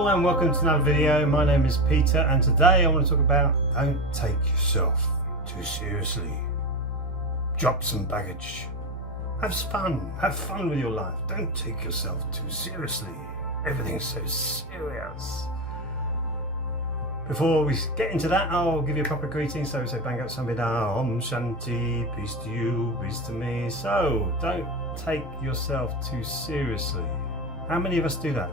Hello and welcome to another video. My name is Peter and today I want to talk about don't take yourself too seriously. Drop some baggage. Have fun with your life. Don't take yourself too seriously. Everything's so serious. Before we get into that, I'll give you a proper greeting. So we say Bang Up Samhita, Om Shanti, peace to you, peace to me. So don't take yourself too seriously. How many of us do that?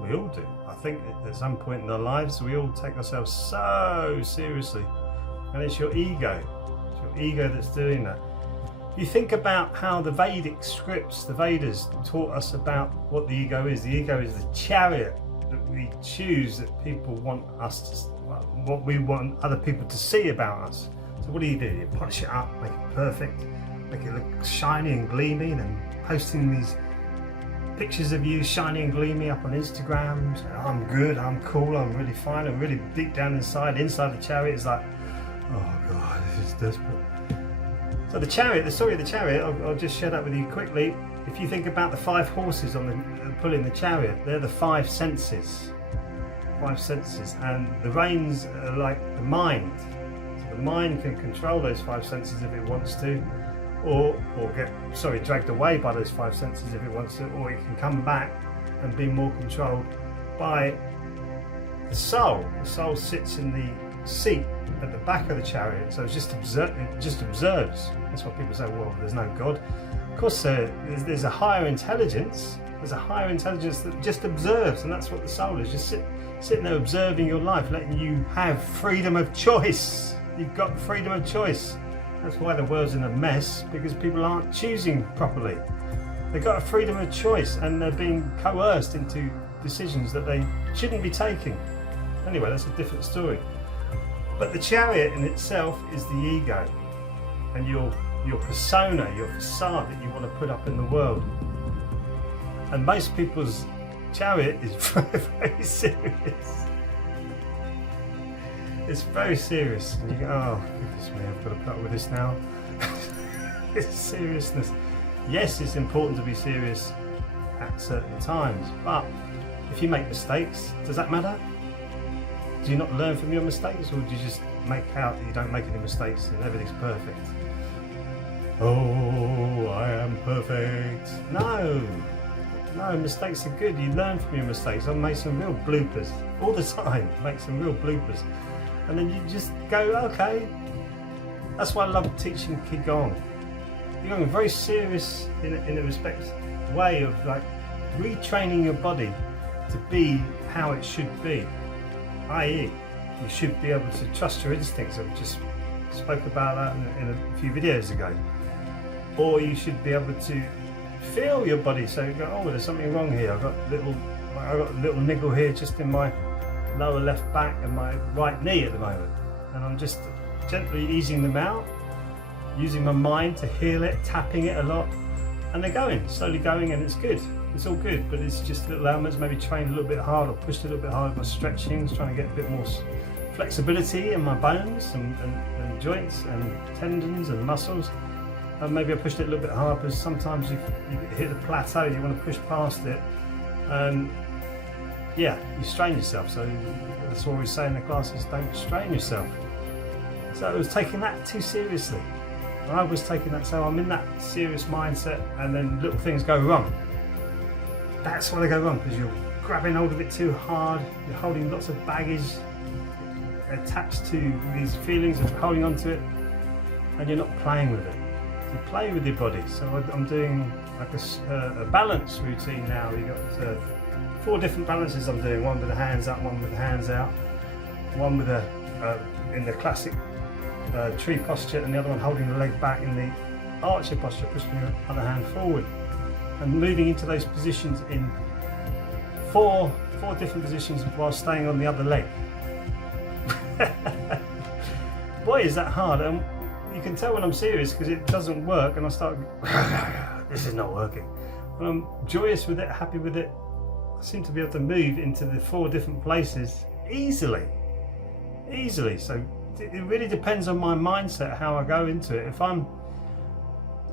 We all do. I think at some point in our lives we all take ourselves so seriously, and it's your ego. It's your ego that's doing that. You think about how the Vedic scripts, the Vedas, taught us about what the ego is. The ego is the chariot that we choose, that people want us to, what we want other people to see about us. So what do? You polish it up, make it perfect, make it look shiny and gleamy, and then posting these pictures of you shiny and gleamy up on Instagram. So, I'm good, I'm cool, I'm really fine. And really deep down inside the chariot is like, oh God, this is desperate. So the chariot, the story of the chariot, I'll just share that with you quickly. If you think about the 5 horses pulling the chariot, they're the 5 senses. 5 senses, and the reins are like the mind. So the mind can control those 5 senses if it wants to, or get dragged away by those 5 senses if it wants to, or it can come back and be more controlled by the soul. The soul sits in the seat at the back of the chariot, so it just observes. That's what people say, well, there's no God. Of course there's a higher intelligence. There's a higher intelligence that just observes, and that's what the soul is, just sitting there observing your life, letting you have freedom of choice. You've got freedom of choice. That's why the world's in a mess, because people aren't choosing properly. They've got a freedom of choice and they're being coerced into decisions that they shouldn't be taking. Anyway, that's a different story. But the chariot in itself is the ego and your persona, your facade that you want to put up in the world. And most people's chariot is very, very serious. It's very serious, and you go, oh goodness me, I've got to put up with this now. It's seriousness. Yes, it's important to be serious at certain times, but if you make mistakes, does that matter? Do you not learn from your mistakes, or do you just make out that you don't make any mistakes and everything's perfect? Oh, I am perfect. No, mistakes are good. You learn from your mistakes. I've made some real bloopers all the time. Make some real bloopers. And then you just go, okay. That's why I love teaching Qigong. Qigong is very serious in a respect way of like retraining your body to be how it should be. I.e., you should be able to trust your instincts. I just spoke about that in a few videos ago. Or you should be able to feel your body. So you go, oh, there's something wrong here. I've got a little niggle here just in my lower left back and my right knee at the moment, and I'm just gently easing them out, using my mind to heal it, tapping it a lot, and they're going, slowly going, and it's good. It's all good, but it's just little elements, maybe trained a little bit hard or pushed a little bit hard with my stretchings, trying to get a bit more flexibility in my bones and joints and tendons and muscles. And maybe I pushed it a little bit hard because sometimes you hit a plateau, you want to push past it, and yeah, you strain yourself. So that's what we say in the classes, don't strain yourself. So I was taking that too seriously. I was taking that, so I'm in that serious mindset, and then little things go wrong. That's why they go wrong, because you're grabbing hold of it too hard, you're holding lots of baggage attached to these feelings of holding on to it, and you're not playing with it. You play with your body. So I'm doing like a balance routine now. You've got 4 different balances I'm doing, one with the hands up, one with the hands out, one with in the classic tree posture, and the other one holding the leg back in the archer posture, pushing your other hand forward, and moving into those positions in 4 different positions while staying on the other leg. Boy, is that hard. And you can tell when I'm serious because it doesn't work, and I start, this is not working. When I'm joyous with it, happy with it, I seem to be able to move into the 4 different places easily. So it really depends on my mindset, how I go into it. If I'm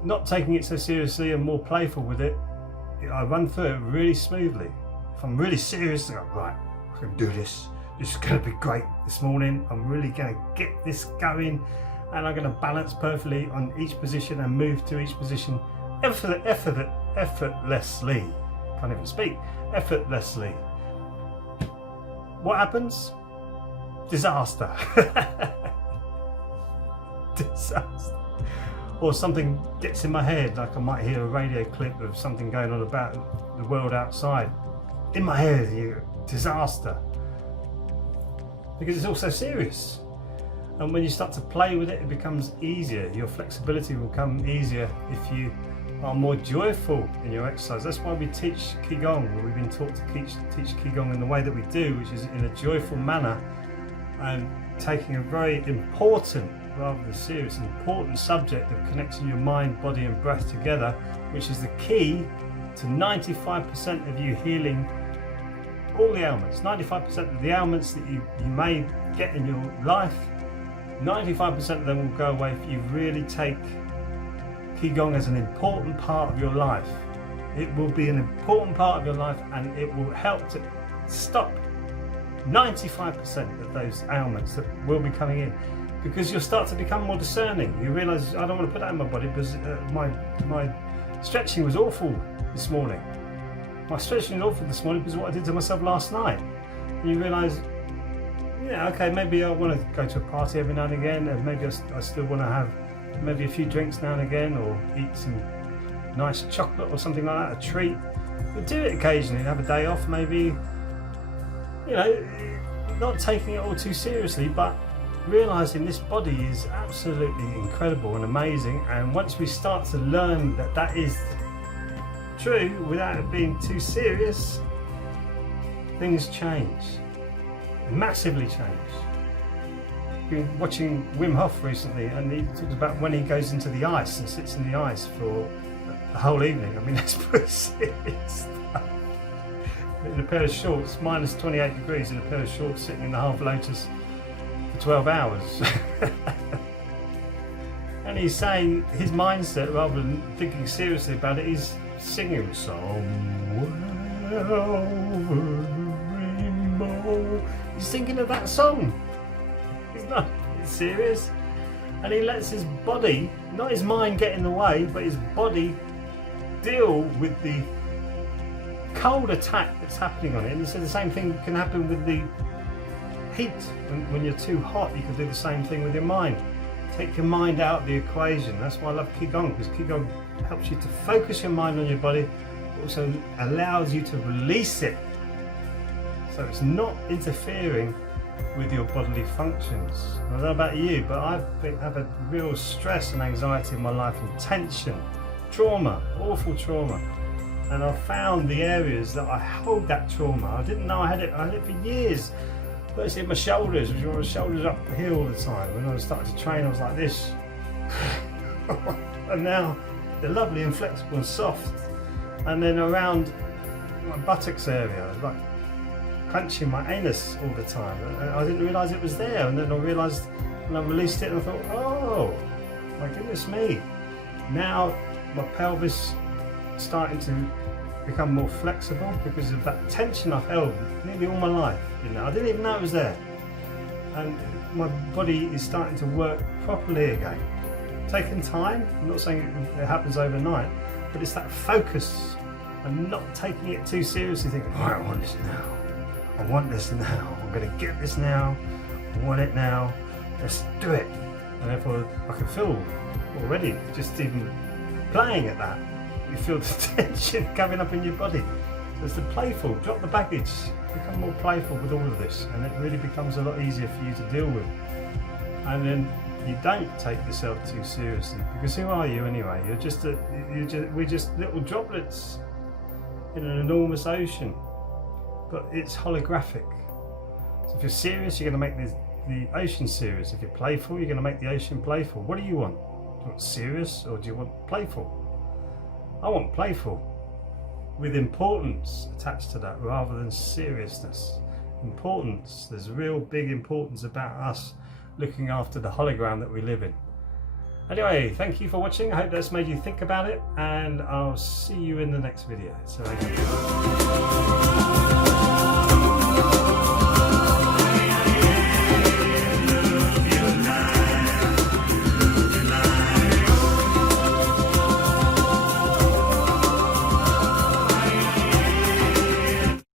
not taking it so seriously and more playful with it, I run through it really smoothly. If I'm really serious, I go, right, I can do this. This is going to be great this morning. I'm really going to get this going, and I'm going to balance perfectly on each position and move to each position effortlessly. Can't even speak. Effortlessly. What happens? Disaster. Disaster. Or something gets in my head, like I might hear a radio clip of something going on about the world outside. In my head, disaster. Because it's also serious. And when you start to play with it, it becomes easier. Your flexibility will come easier if you are more joyful in your exercise. That's why we teach Qigong. We've been taught to teach Qigong in the way that we do, which is in a joyful manner, and taking a very important, rather than serious, important subject of connecting your mind, body and breath together, which is the key to 95% of you healing all the ailments. 95% of the ailments that you may get in your life, 95% of them will go away if you really take Qigong as an important part of your life. It will be an important part of your life, and it will help to stop 95% of those ailments that will be coming in, because you'll start to become more discerning. You realise, I don't want to put that in my body because my stretching was awful this morning. My stretching was awful this morning because of what I did to myself last night. And you realise, yeah, okay, maybe I want to go to a party every now and again, and maybe I still want to have maybe a few drinks now and again, or eat some nice chocolate or something like that, a treat. But do it occasionally, have a day off maybe. You know, not taking it all too seriously, but realising this body is absolutely incredible and amazing, and once we start to learn that that is true without it being too serious, things change, massively change. Been watching Wim Hof recently, and he talks about when he goes into the ice and sits in the ice for the whole evening. I mean, that's pretty serious stuff. In a pair of shorts, minus 28 degrees, in a pair of shorts, sitting in the half lotus for 12 hours. And he's saying his mindset, rather than thinking seriously about it, he's singing somewhere over the rainbow. He's thinking of that song. He's not serious. And he lets his body, not his mind, get in the way, but his body deal with the cold attack that's happening on it. And he said the same thing can happen with the heat. When you're too hot, you can do the same thing with your mind. Take your mind out of the equation. That's why I love Qigong, because Qigong helps you to focus your mind on your body, but also allows you to release it. So it's not interfering with your bodily functions. I don't know about you, but I've had real stress and anxiety in my life, and tension, trauma, awful trauma. And I found the areas that I hold that trauma. I didn't know I had it for years. First in my shoulders, which were my shoulders up the hill all the time. When I started to train, I was like this. And now they're lovely and flexible and soft. And then around my buttocks area, like clenching my anus all the time. And I didn't realise it was there. And then I realised when I released it, and I thought, oh, my goodness me. Now my pelvis starting to become more flexible because of that tension I've held nearly all my life. You know, I didn't even know it was there, and my body is starting to work properly again. Taking time. I'm not saying it happens overnight, but it's that focus and not taking it too seriously. Thinking, oh, I want this now. I want this now. I'm going to get this now. I want it now. Let's do it. And therefore, I can feel already just even playing at that. You feel the tension coming up in your body. So it's the playful, drop the baggage, become more playful with all of this, and it really becomes a lot easier for you to deal with. And then you don't take yourself too seriously, because who are you anyway? We're just little droplets in an enormous ocean, but it's holographic. So if you're serious, you're going to make the ocean serious. If you're playful, you're going to make the ocean playful. What do you want? Do you want serious, or do you want playful? I want playful, with importance attached to that rather than seriousness. Importance, there's real big importance about us looking after the hologram that we live in. Anyway, thank you for watching. I hope that's made you think about it, and I'll see you in the next video. So.